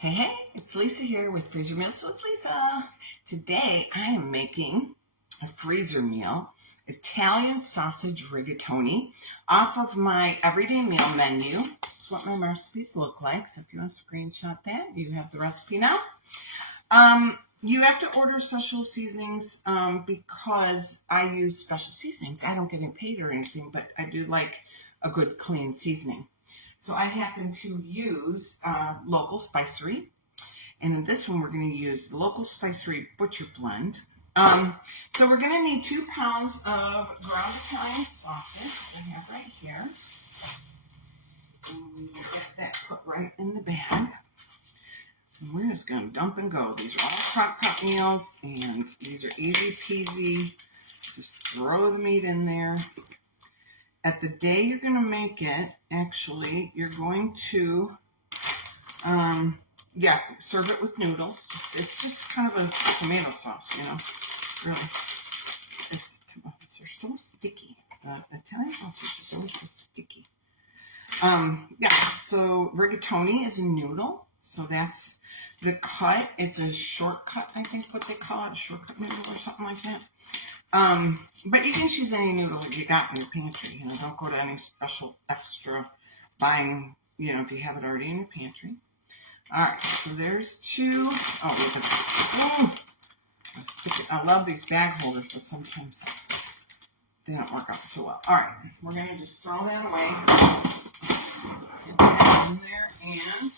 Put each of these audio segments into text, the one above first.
Hey, it's Lisa here with Freezer Meals with Lisa. Today I am making a freezer meal, Italian sausage rigatoni, off of my everyday meal menu. This is what my recipes look like, so if you want to screenshot that, you have the recipe now. You have to order special seasonings because I use special seasonings. I don't get it paid or anything, but I do like a good clean seasoning. So I happen to use local spicery, and in this one we're going to use the local spicery butcher blend. So we're going to need 2 pounds of ground Italian sausage that I have right here. And we will get that put right in the bag. And we're just going to dump and go. These are all crock pot meals, and these are easy peasy. Just throw the meat in there. At the day you're going to make it, actually, you're going to, serve it with noodles. It's just kind of a tomato sauce, you know, really. They're so sticky. Italian sausage is always so sticky. So rigatoni is a noodle. So that's the cut. It's a shortcut, I think what they call it, shortcut noodle or something like that. But you can choose any noodle that you got in your pantry. You know, don't go to any special extra buying, you know, if you have it already in your pantry. All right, so there's 2. Oh, look at that. I love these bag holders, but sometimes they don't work out so well. All right, we're going to just throw that away. Get that in there, and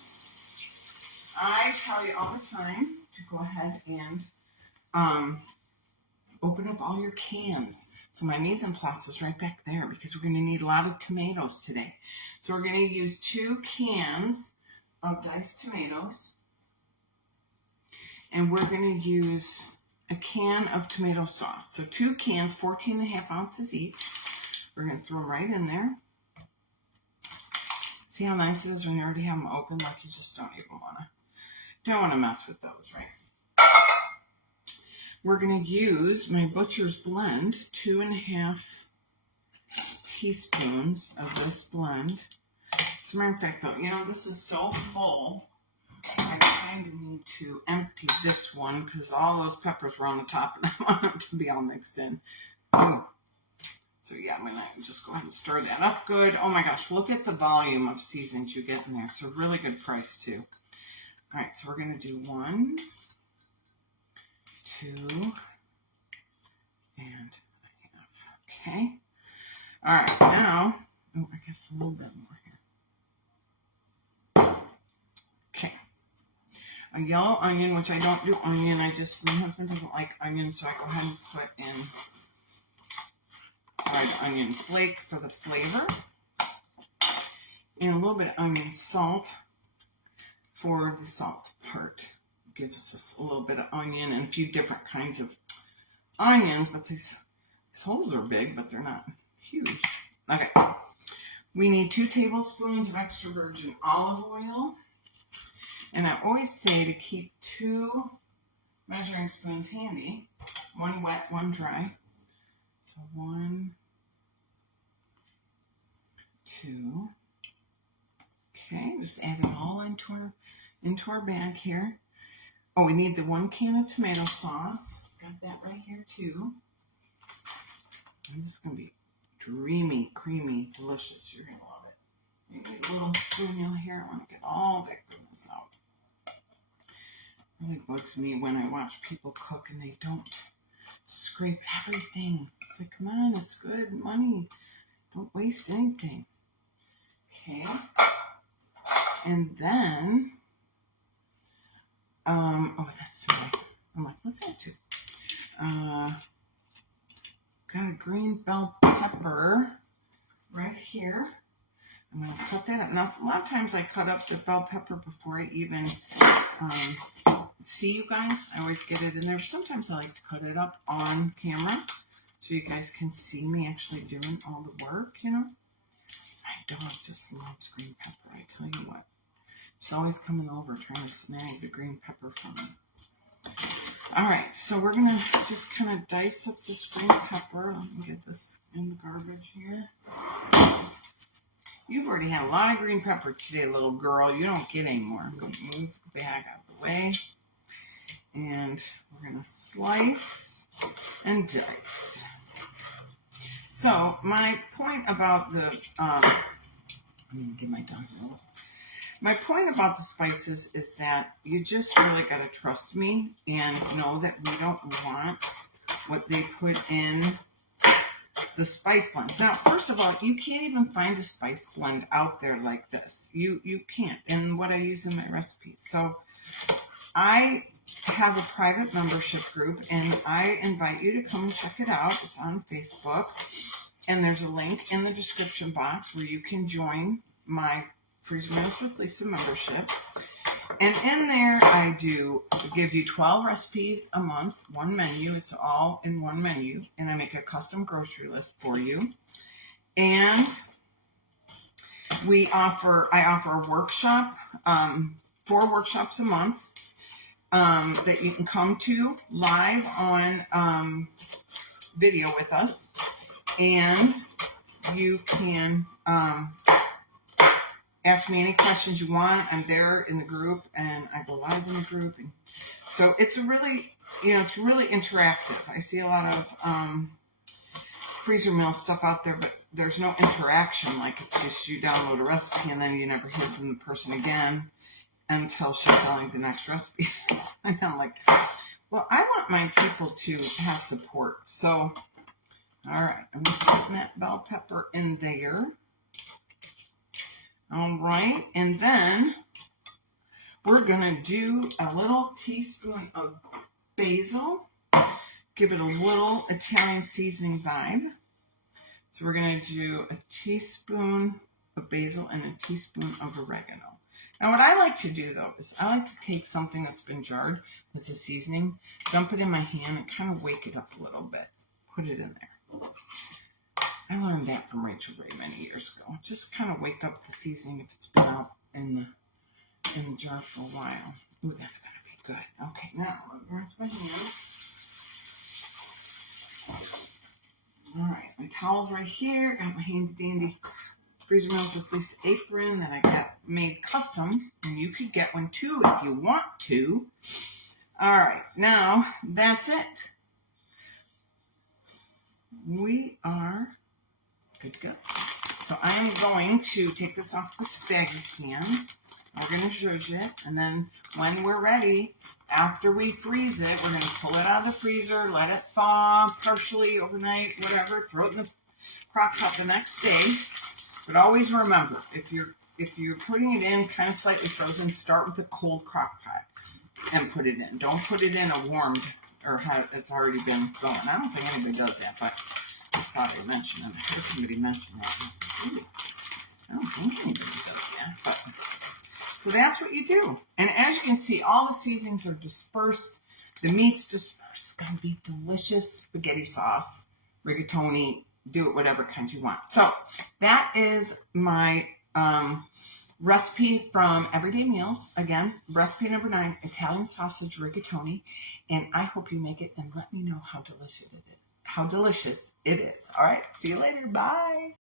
I tell you all the time to go ahead and open up all your cans. So my mise en place is right back there because we're going to need a lot of tomatoes today. So we're going to use 2 cans of diced tomatoes. And we're going to use a can of tomato sauce. So 2 cans, 14.5 ounces each. We're going to throw them right in there. See how nice it is when you already have them open? Like you just don't want to mess with those, right? We're going to use my butcher's blend, 2.5 teaspoons of this blend. As a matter of fact, though, you know, this is so full, I kind of need to empty this one because all those peppers were on the top and I want them to be all mixed in. Oh. So yeah, I'm going to just go ahead and stir that up good. Oh my gosh, look at the volume of seasonings you get in there. It's a really good price too. All right, so we're going to do 1, 2, and a half. Okay. All right, now, I guess a little bit more here. Okay. A yellow onion, which I don't do onion. My husband doesn't like onion, so I go ahead and put in fried onion flake for the flavor. And a little bit of onion salt for the salt part. Gives us a little bit of onion and a few different kinds of onions, but these holes are big, but they're not huge. Okay. We need 2 tablespoons of extra virgin olive oil. And I always say to keep 2 measuring spoons handy. 1 wet, 1 dry. So 1, 2. Okay, just add it all into our bag here. Oh, we need the 1 can of tomato sauce. Got that right here too. And this is going to be dreamy, creamy, delicious. You're going to love it. You need a little spoon here. I want to get all that goodness out. It really bugs me when I watch people cook and they don't scrape everything. It's like, come on, it's good money. Don't waste anything. Okay. And then, that's too much. I'm like, what's that do? Got a green bell pepper right here. I'm going to cut that up. Now, a lot of times I cut up the bell pepper before I even see you guys. I always get it in there. Sometimes I like to cut it up on camera so you guys can see me actually doing all the work, you know. My dog just loves green pepper, I tell you what. She's always coming over trying to snag the green pepper from me. All right, so we're going to just kind of dice up this green pepper. Let me get this in the garbage here. You've already had a lot of green pepper today, little girl. You don't get any more. I'm going to move the bag out of the way. And we're going to slice and dice. So my point about the, I'm going to get my dog roll. My point about the spices is that you just really got to trust me and know that we don't want what they put in the spice blends. Now, first of all, you can't even find a spice blend out there like this. You can't, and what I use in my recipes. So I have a private membership group, and I invite you to come and check it out. It's on Facebook, and there's a link in the description box where you can join my Freezer Meals with Lisa membership. And in there, I do give you 12 recipes a month, one menu. It's all in one menu. And I make a custom grocery list for you. And I offer a workshop, 4 workshops a month that you can come to live on video with us. And you can ask me any questions you want. I'm there in the group, and I go live in the group. And so it's a really, it's really interactive. I see a lot of freezer meal stuff out there, but there's no interaction. Like, it's just you download a recipe, and then you never hear from the person again until she's selling the next recipe. And I'm like, well, I want my people to have support. So, all right, I'm just putting that bell pepper in there. All right, and then we're going to do a little teaspoon of basil. Give it a little Italian seasoning vibe. So we're going to do a teaspoon of basil and a teaspoon of oregano. Now, what I like to do, though, is I like to take something that's been jarred with a seasoning, dump it in my hand, and kind of wake it up a little bit. Put it in there. I learned that from Rachel Ray many years ago. Just kind of wake up the seasoning if it's been out in the jar for a while. Ooh, that's going to be good. Okay, now we're going to my hands. All right, my towel's right here. Got my handy dandy Freezer Meals with Lisa apron that I got made custom, and you could get one too if you want to. All right, now that's it. We are good to go. So I'm going to take this off the spaghetti stand. We're going to zhuzh it, and then when we're ready, after we freeze it, we're going to pull it out of the freezer, let it thaw partially overnight, whatever, throw it in the crock pot the next day. But always remember, if you're putting it in kind of slightly frozen, start with a cold crock pot and put it in. Don't put it in a warmed or it's already been going. I don't think anybody does that, but I just thought I mentioned it. I heard somebody mention that. I don't think anybody does that. But, so that's what you do. And as you can see, all the seasonings are dispersed. The meat's dispersed. It's going to be delicious spaghetti sauce, rigatoni, do it whatever kind you want. So that is my recipe from Everyday Meals. Again, recipe number 9, Italian sausage rigatoni. And I hope you make it and let me know how delicious it is. All right, see you later. Bye.